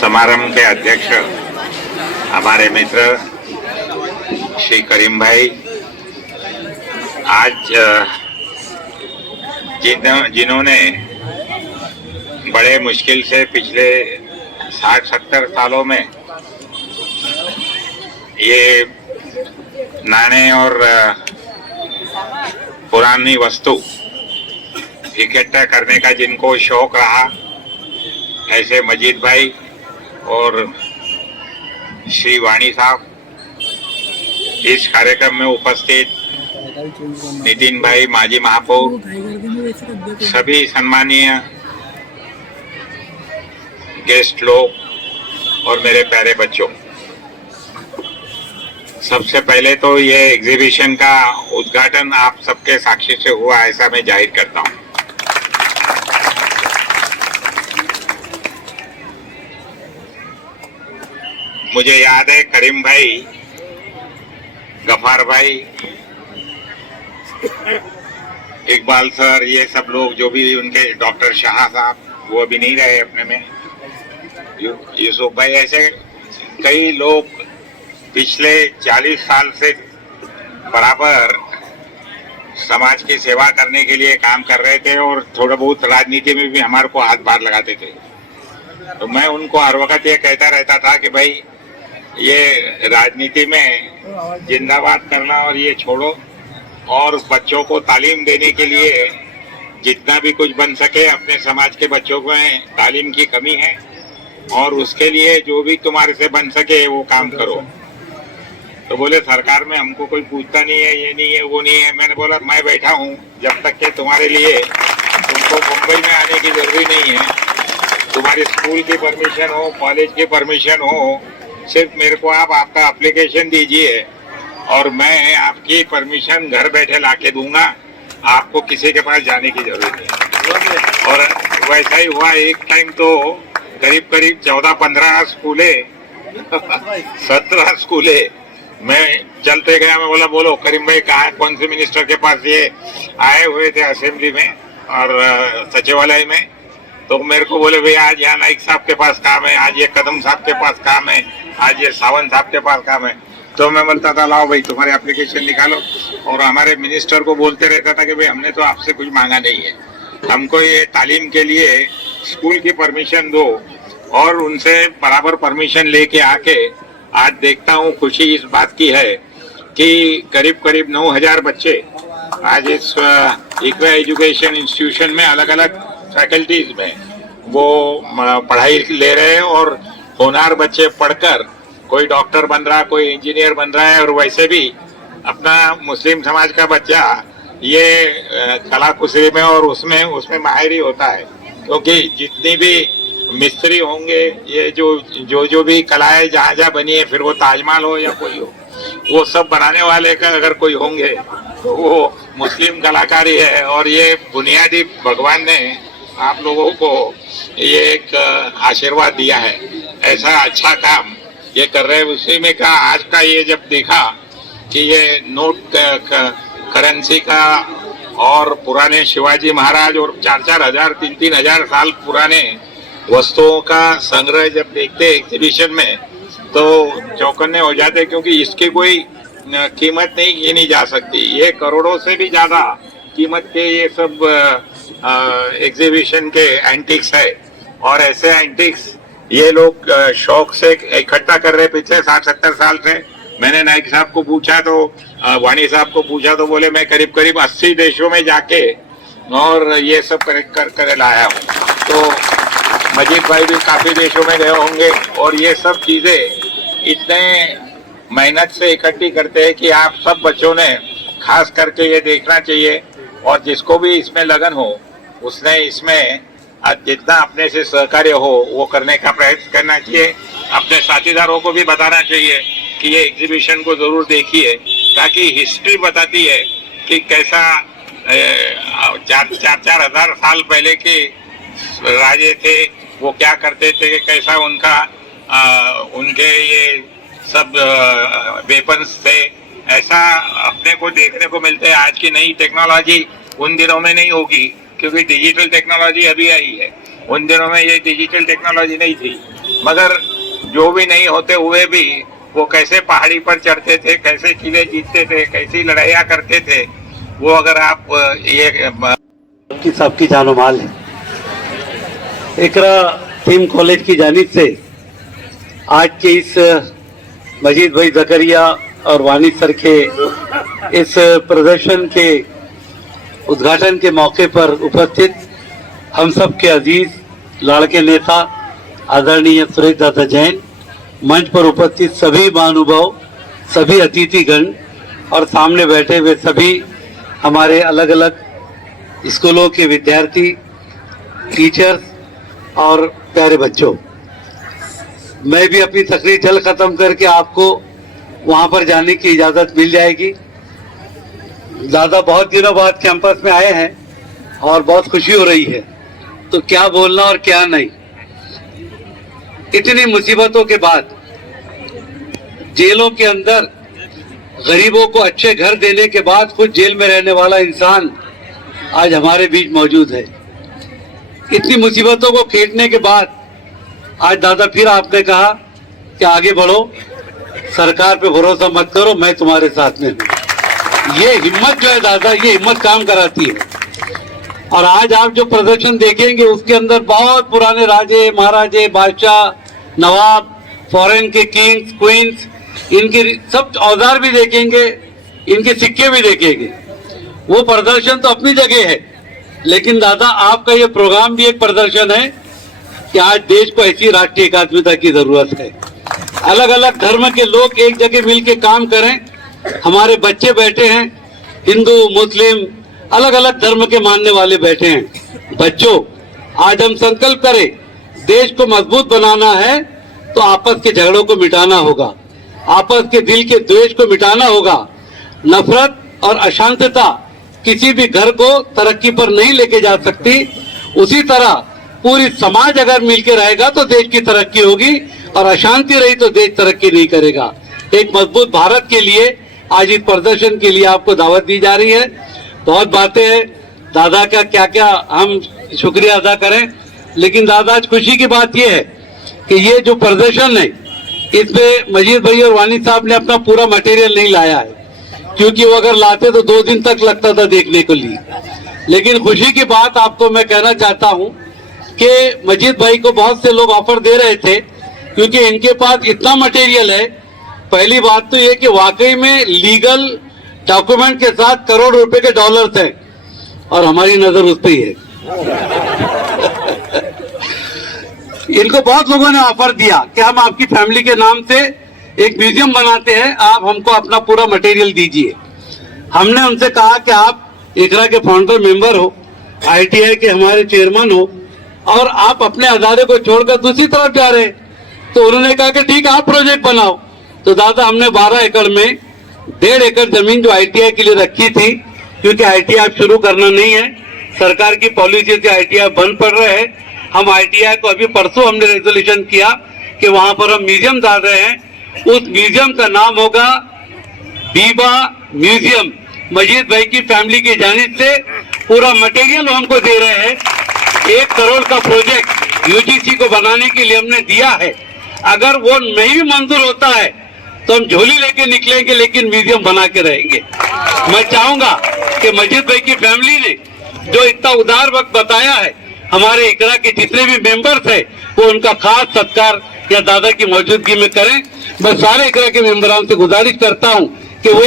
समारंभ के अध्यक्ष हमारे मित्र श्री करीम भाई, आज जिन्होंने बड़े मुश्किल से पिछले 60-70 सालों में ये नाणे और पुरानी वस्तु इकट्ठा करने का जिनको शौक रहा, ऐसे मजीद भाई और श्री वाणी साहब, इस कार्यक्रम में उपस्थित नितिन भाई, माजी महापौर, सभी सम्मानीय गेस्ट लोग और मेरे प्यारे बच्चों, सबसे पहले तो ये एग्जीबिशन का उद्घाटन आप सबके साक्षी से हुआ, ऐसा मैं जाहिर करता हूं। मुझे याद है करीम भाई, गफार भाई, इकबाल सर, ये सब लोग जो भी उनके, डॉक्टर शाह साहब, वो अभी नहीं रहे अपने में, यूसुफ भाई, ऐसे कई लोग पिछले 40 साल से बराबर समाज की सेवा करने के लिए काम कर रहे थे और थोड़ा बहुत राजनीति में भी हमारे को हाथ बार लगाते थे। तो मैं उनको हर वक्त ये कहता रहता था कि भाई ये राजनीति में जिंदाबाद करना और ये छोड़ो, और बच्चों को तालीम देने के लिए जितना भी कुछ बन सके, अपने समाज के बच्चों को तालीम की कमी है और उसके लिए जो भी तुम्हारे से बन सके वो काम करो। तो बोले सरकार में हमको कोई पूछता नहीं है, ये नहीं है, वो नहीं है। मैंने बोला मैं बैठा हूँ, जब तक के तुम्हारे लिए तुमको मुंबई में आने की जरूरी नहीं है, तुम्हारी स्कूल की परमिशन हो, कॉलेज की परमिशन हो, सिर्फ मेरे को आप आपका एप्लीकेशन दीजिए और मैं आपकी परमिशन घर बैठे लाके दूंगा, आपको किसी के पास जाने की जरूरत नहीं। और वैसा ही हुआ। एक टाइम तो करीब 14-15 स्कूले 17 स्कूले मैं चलते गया। मैं बोला बोलो करीम भाई कहाँ, कौन से मिनिस्टर के पास ये आए हुए थे असेंबली में और सचिवालय में। तो मेरे को बोले भाई आज यहाँ नाइक साहब के पास काम है, आज ये कदम साहब के पास काम है, आज ये सावंत साहब के पास काम है। तो मैं बोलता था लाओ भाई तुम्हारे एप्लीकेशन निकालो, और हमारे मिनिस्टर को बोलते रहता था कि भाई हमने तो आपसे कुछ मांगा नहीं है, हमको ये तालीम के लिए स्कूल की परमिशन दो। और उनसे बराबर परमिशन लेके आके आज देखता हूँ, खुशी इस बात की है कि करीब 9,000 बच्चे आज इस इक्वा एजुकेशन इंस्टीट्यूशन में अलग अलग फैकल्टीज में वो पढ़ाई ले रहे हैं, और होनहार बच्चे पढ़कर कोई डॉक्टर बन रहा, कोई इंजीनियर बन रहा है। और वैसे भी अपना मुस्लिम समाज का बच्चा ये कला कुशरी में और उसमें माहिर ही होता है, क्योंकि जितनी भी मिस्त्री होंगे, ये जो भी कलाएं जहाँ बनी है, फिर वो ताजमहल हो या कोई हो, वो सब बनाने वाले का अगर कोई होंगे वो मुस्लिम कलाकारी है। और ये बुनियादी भगवान ने आप लोगों को ये एक आशीर्वाद दिया है, ऐसा अच्छा काम ये कर रहे हैं। उसी में का आज का ये जब देखा कि ये नोट करेंसी का और पुराने शिवाजी महाराज और 4-4 हजार 3-3 हजार साल पुराने वस्तुओं का संग्रह जब देखते एग्जीबिशन में तो चौकन्ने हो जाते, क्योंकि इसकी कोई कीमत नहीं गिनी जा सकती। ये करोड़ों से भी ज्यादा कीमत के ये सब एग्जीबिशन के एंटिक्स है, और ऐसे एंटिक्स ये लोग शौक से इकट्ठा कर रहे पिछले 60-70 साल से। मैंने नाइक साहब को पूछा तो, वाणी साहब को पूछा तो बोले मैं करीब 80 देशों में जाके और ये सब कर लाया हूँ। तो मजीद भाई भी काफी देशों में गए होंगे, और ये सब चीजें इतने मेहनत से इकट्ठी करते हैं कि आप सब बच्चों ने खास करके ये देखना चाहिए, और जिसको भी इसमें लगन हो उसने इसमें जितना अपने से सहकार्य हो वो करने का प्रयास करना चाहिए। अपने साथीदारों को भी बताना चाहिए कि ये एग्जीबिशन को जरूर देखिए, ताकि हिस्ट्री बताती है कि कैसा 4-4 हजार साल पहले के राजे थे, वो क्या करते थे, कैसा उनके ये सब वेपन्स थे, ऐसा अपने को देखने को मिलते हैं। आज की नई टेक्नोलॉजी उन दिनों में नहीं होगी, क्योंकि डिजिटल टेक्नोलॉजी अभी आई है। उन दिनों में ये डिजिटल टेक्नोलॉजी नहीं थी, मगर जो भी नहीं होते हुए भी वो कैसे पहाड़ी पर चढ़ते थे, कैसे किले जीतते थे, कैसी लड़ाइयाँ करते थे, वो अगर आप ये की सबकी जानो माल है। इकरा टीम कॉलेज की जानिब से आज के इस मजीद भाई जकरिया और वानी सर के इस प्रदर्शन के उद्घाटन के मौके पर उपस्थित हम सब के अजीज लाड़के नेता आदरणीय सुरेश दादा जैन, मंच पर उपस्थित सभी महानुभाव, सभी अतिथिगण और सामने बैठे हुए सभी हमारे अलग अलग स्कूलों के विद्यार्थी, टीचर्स और प्यारे बच्चों, मैं भी अपनी तकरीर जल्द खत्म करके आपको वहां पर जाने की इजाजत मिल जाएगी। दादा बहुत दिनों बाद कैंपस में आए हैं और बहुत खुशी हो रही है, तो क्या बोलना और क्या नहीं। इतनी मुसीबतों के बाद जेलों के अंदर गरीबों को अच्छे घर देने के बाद खुद जेल में रहने वाला इंसान आज हमारे बीच मौजूद है। इतनी मुसीबतों को खेटने के बाद आज दादा फिर आपने कहा कि आगे बढ़ो, सरकार पे भरोसा मत करो, मैं तुम्हारे साथ में हूं। ये हिम्मत जो है दादा, ये हिम्मत काम कराती है। और आज आप जो प्रदर्शन देखेंगे उसके अंदर बहुत पुराने राजे, महाराजे, बादशाह, नवाब, फॉरेन के किंग्स, क्वींस, इनके सब औजार भी देखेंगे, इनके सिक्के भी देखेंगे। वो प्रदर्शन तो अपनी जगह है, लेकिन दादा आपका ये प्रोग्राम भी एक प्रदर्शन है कि आज देश को ऐसी राष्ट्रीय एकात्मता की जरूरत है। अलग अलग धर्म के लोग एक जगह मिलकर काम करें। हमारे बच्चे बैठे हैं, हिंदू, मुस्लिम, अलग अलग धर्म के मानने वाले बैठे हैं। बच्चों, आज हम संकल्प करें, देश को मजबूत बनाना है तो आपस के झगड़ों को मिटाना होगा, आपस के दिल के द्वेष को मिटाना होगा। नफरत और अशांतता किसी भी घर को तरक्की पर नहीं लेके जा सकती। उसी तरह पूरी समाज अगर मिलकर रहेगा तो देश की तरक्की होगी, और अशांति रही तो देश तरक्की नहीं करेगा। एक मजबूत भारत के लिए आज इस प्रदर्शन के लिए आपको दावत दी जा रही है। बहुत बातें हैं, दादा का क्या क्या हम शुक्रिया अदा करें, लेकिन दादा आज खुशी की बात यह है कि ये जो प्रदर्शन है इसमें मजीद भाई और वानी साहब ने अपना पूरा मटेरियल नहीं लाया है, क्योंकि वो अगर लाते तो 2 दिन तक लगता था देखने को लिए। लेकिन खुशी की बात आपको मैं कहना चाहता हूं कि मजीद भाई को बहुत से लोग ऑफर दे रहे थे, क्योंकि इनके पास इतना मटेरियल है। पहली बात तो ये कि वाकई में लीगल डॉक्यूमेंट के साथ करोड़ रुपए के डॉलर्स हैं, और हमारी नजर उस पर ही है। इनको बहुत लोगों ने ऑफर दिया कि हम आपकी फैमिली के नाम से एक म्यूजियम बनाते हैं, आप हमको अपना पूरा मटेरियल दीजिए। हमने उनसे कहा कि आप इकरा के फाउंडर मेंबर हो, ITI के हमारे चेयरमैन हो, और आप अपने अदारे को छोड़कर दूसरी तरफ जा रहे। तो उन्होंने कहा कि ठीक है, आप प्रोजेक्ट बनाओ। तो दादा हमने 12 एकड़ में 1.5 एकड़ जमीन जो ITI के लिए रखी थी, क्योंकि ITI अब शुरू करना नहीं है, सरकार की पॉलिसी से ITI बंद पड़ रहे हैं। हम ITI को अभी परसों हमने रेजोल्यूशन किया कि वहां पर हम म्यूजियम डाल रहे हैं। उस म्यूजियम का नाम होगा बीबा म्यूजियम। मजीद भाई की फैमिली की जानिब से पूरा मटेरियल हमको दे रहे हैं। 1 करोड़ का प्रोजेक्ट UGC को बनाने के लिए हमने दिया है। अगर वो नहीं भी मंजूर होता है तो हम झोली लेके निकलेंगे, लेकिन म्यूजियम बना के रहेंगे। मैं चाहूंगा कि मजीद भाई की फैमिली ने जो इतना उदार वक्त बताया है, हमारे इकरा के जितने भी मेंबर्स हैं वो उनका खास सत्कार या दादा की मौजूदगी में करें। मैं सारे इकरा के मेंबरों से गुजारिश करता हूं कि वो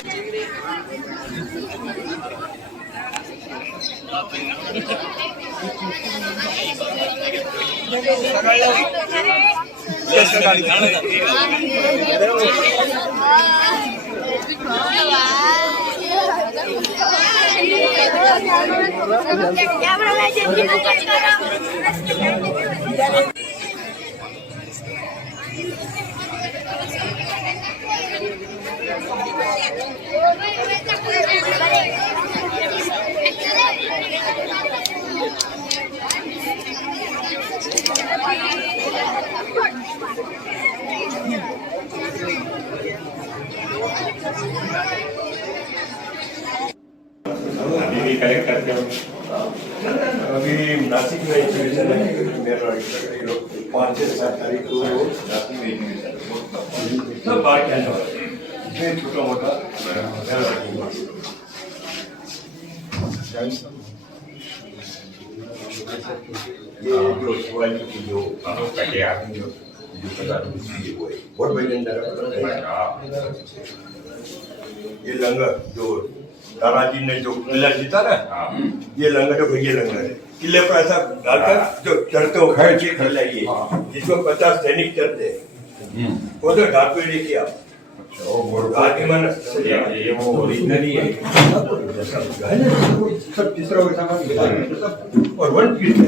अभी कलेक्ट करते हो। अभी नासिक में एग्जीबिशन है, 5 से 7 तारीख को सब बाहर क्या मैं छोटा मोटा ख्याल रखूंगा। ये जो शिवाजी की जो बहुत वैलेंडर ये लंगर जो दादाजी ने जो किला जीता ना, ये लंगर जो ये लंगर है, किले पर ऐसा डालकर जो चढ़ते हो खड़े खिलाइए, जिसमें 50 सैनिक चढ़ते हैं, वो तो ढाक पे लेके आप आगे मन ये वो ओरिजिनल ही है, सब तीसरा वैसा और वन पीस है,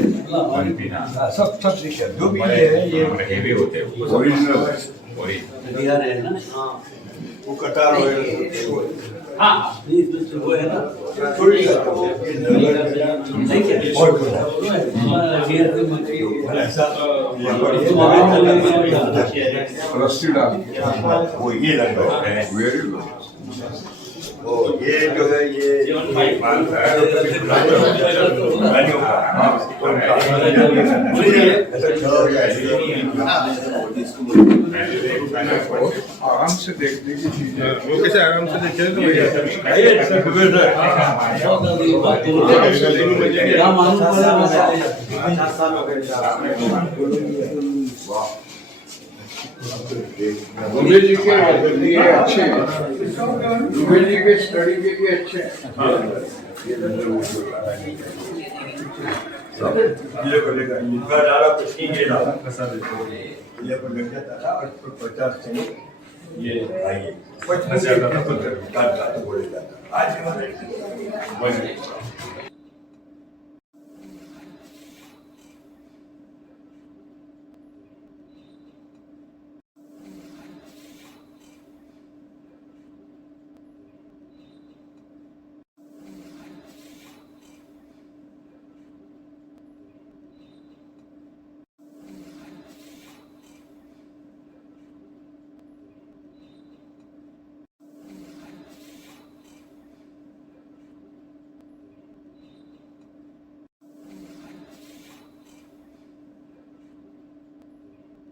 सब सिक्योर जो भी है ये हेवी होते हैं ओरिजिनल है ना, वो कतार हाँ वो है ना थोड़ी वो ये लग रहा है वो ये जो है ये आराम से देखने की चीज है, वो कैसे आराम से देखे तो दुबे जी के लिए अच्छे हैं, दुबे जी के स्टडी के लिए अच्छे हैं। किले को लेकर इनका डाला कुछ नहीं गिरा किले को लग जाता था और 50 सैनिक ये आइए 50 बोले जाता आज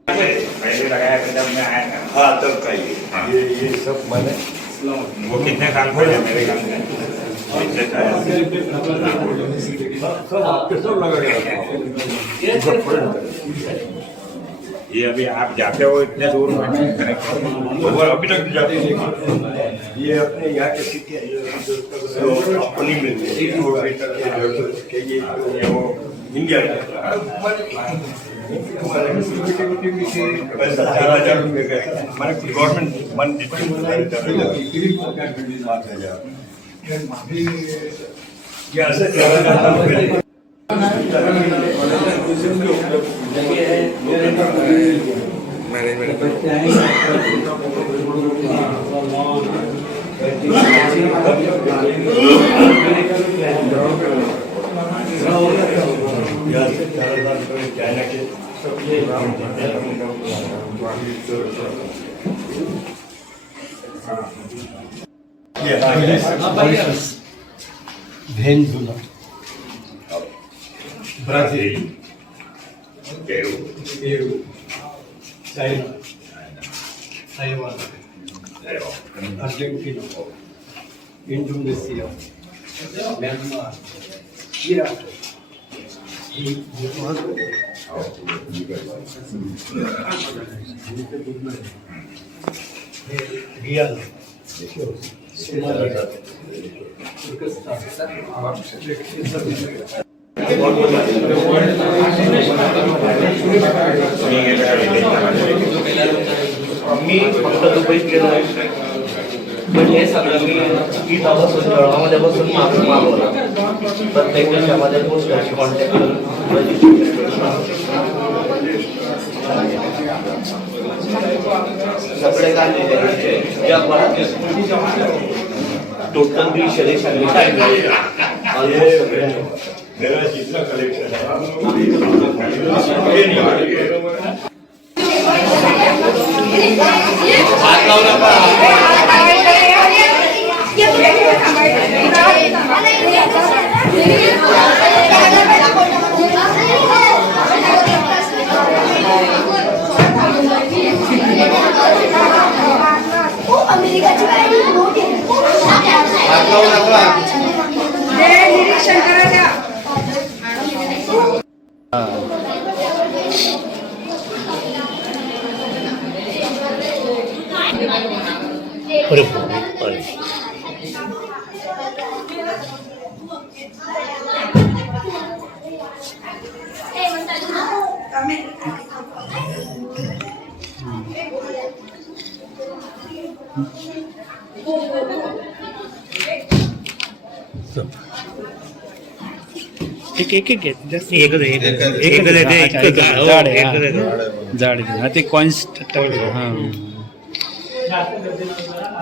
पहले लगाया था जब मैं आया था। हाँ तब का ये सब मैंने वो कितने साल पहले मेरे घर में सब आपके सब लगा ये अभी आप जाते हो इतने दूर में वो अभी तक जाते हैं ये अपने यहाँ के सिक्के अपनी मिलते हैं ये वो इंडिया पैसा 4,000 रुपये का मैंने गवर्नमेंट मन क्या से 4,000 रुपये चाइना के Venezuela, Brazil Peru Peru, China, Taiwan, Argentina, Indonesia, Myanmar, Iraq, Guyana, Somalia, Turkestan, मी फक्त दुबईत गेलो पण हे सगळं मी ईदापासून जळगावमध्येपासून मागवलं प्रत्येक देशामध्ये पोस्टाची कॉन्टॅक्ट करून सगळे काढलेले जगभरातले टोटल 200 देशांनी ऑलमोस्ट सगळे मेरा जितना कलेक्शन है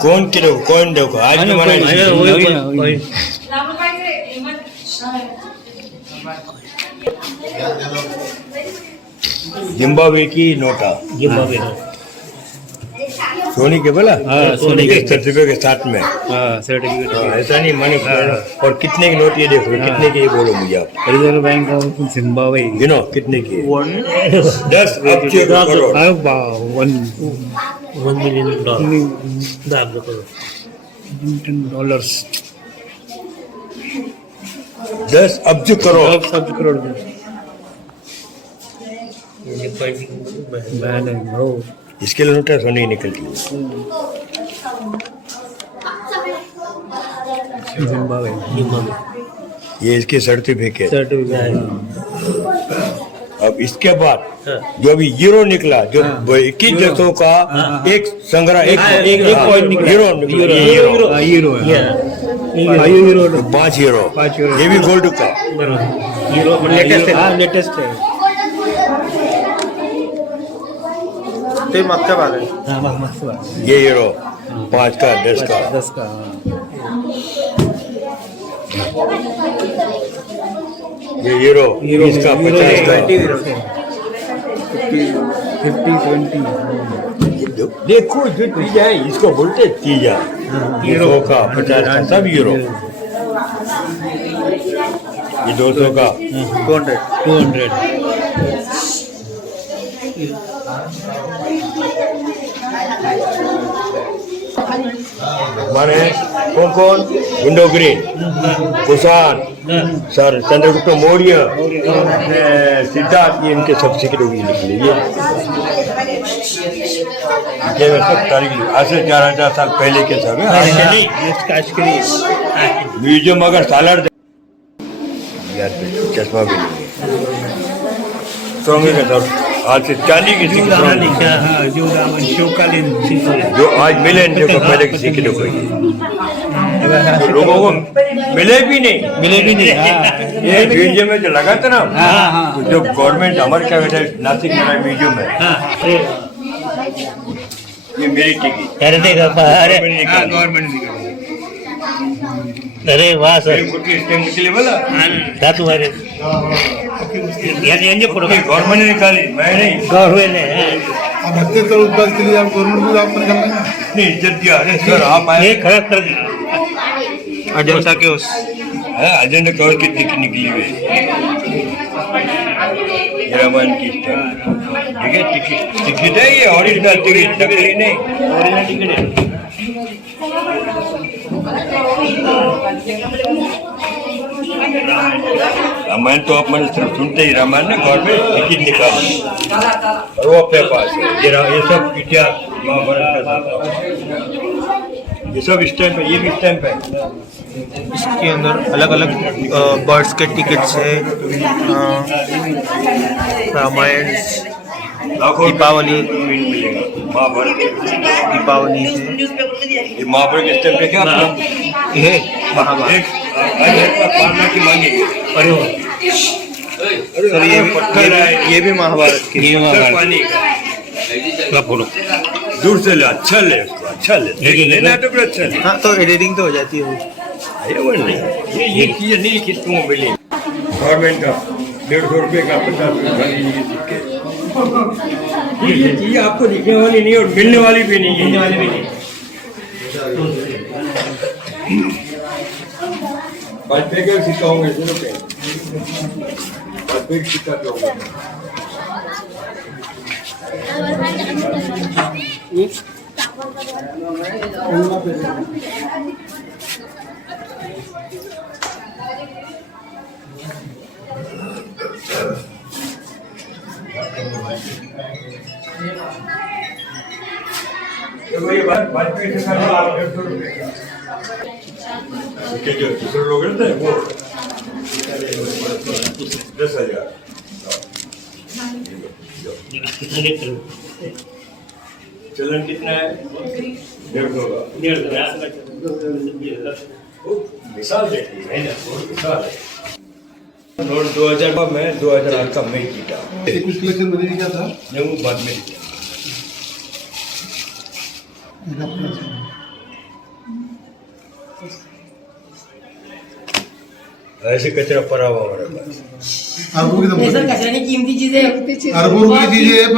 कोण केलं कोण देखो आज जिम्बाब्वे की नोटा सोनी के बोला सोनी के सर्टिफिकेट के साथ में ऐसा नहीं मैंने और कितने की नोट ये देखो कितने की ये बोलो मुझे आप रिजर्व बैंक ऑफ जिम्बाब्वे गिनो कितने की 10 करोड़ $1 million $10 10 अब्ज करोड़ इसके लिए नोटा सोनी निकलती है ये इसके सर्टिफिकेट अब इसके बाद जो अभी यूरो निकला जो 21 देशों का एक संग्रह एक पॉइंट निकला यूरो 5 यूरो ये भी गोल्ड का यूरो लेटेस्ट है ते मागच्या भागात ये यूरो 5 का 10 का ये यूरो 20 का 50 का 50-20 देखो जो तीजा है इसको बोलते तीजा यूरो का 50 का सब यूरो ये 200 का 200 माने कौन window green Kushan sir Chandragupta Maurya Siddharth ये इनके सब सिक्के निकले ये सब तारीख आज से 4000 साल पहले के सब है म्यूजियम अगर सालार यार चश्मा भी सोने के साथ आज से चांदी की जो आज मिले जो पहले किसी के लोग तो लोगों को मिले भी नहीं ये म्यूजियम में जो लगा था ना तो जो गवर्नमेंट हमारे क्या कहते हैं नासिक में म्यूजियम है ये मेरी टिकट अरे वाह सर बोला तुम्हारे गवर्नमेंट ने निकाली मैं नहीं गवर्नमेंट ने अब 31 करोड़ रुपए के लिए आप गवर्नमेंट को आप निकालना है नहीं इज्जत दिया अरे सर आप आए खड़ा कर अजंता के उस अजेंडा कवर की टिकट निकली हुई रामायण की ठीक है टिकट है ये ओरिजिनल टिकट नकली नहीं ओरिजिनल टिकट है रामायण तो आप मैंने सिर्फ सुनते ही रामायण ने गवर्नमेंट टिकट निकाली और वो अपने पास है ये सब इतिहास महाभारत का ये सब स्टैम्प है ये भी स्टैम्प है इसके अंदर अलग अलग बर्ड्स के टिकट्स है रामायण दीपावली महाभारत दीपावली ये महाभारत के स्टैम्प क्या ये महाभारत पालना की मांगेगी अरे सर ये भी महाभारत की पानी का फोटो दूर से ले अच्छा ले उसको अच्छा ले लेना तो फिर अच्छा ले हाँ तो एडिटिंग तो हो जाती है ये वो नहीं ये चीज़ नहीं कि तुम मिली गवर्नमेंट का 150 रुपये का 50 रुपये ये चीज़ आपको दिखने वाली नहीं और मिलने वाली भी नहीं है 5 रुपये का सिक्का होंगे 5 रुपये सिक्का तो होगा देखो ये वाजपेयी सरकार का 150 रुपये के जो दूसरे लोग रहते हैं वो 10,000। चलन कितना है? 150 का। मिसाल देखिए है ना, मिसाल है। नोट 2000 का मैं 2008 का मैं जीता। कुछ कलेक्शन मैंने क्या था मैं वो बाद में जीता। ऐसे कचरा पड़ा हुआ हमारे पास। अरबों की सर कचरा की कीमती चीजें अरबों रुपए की चीजें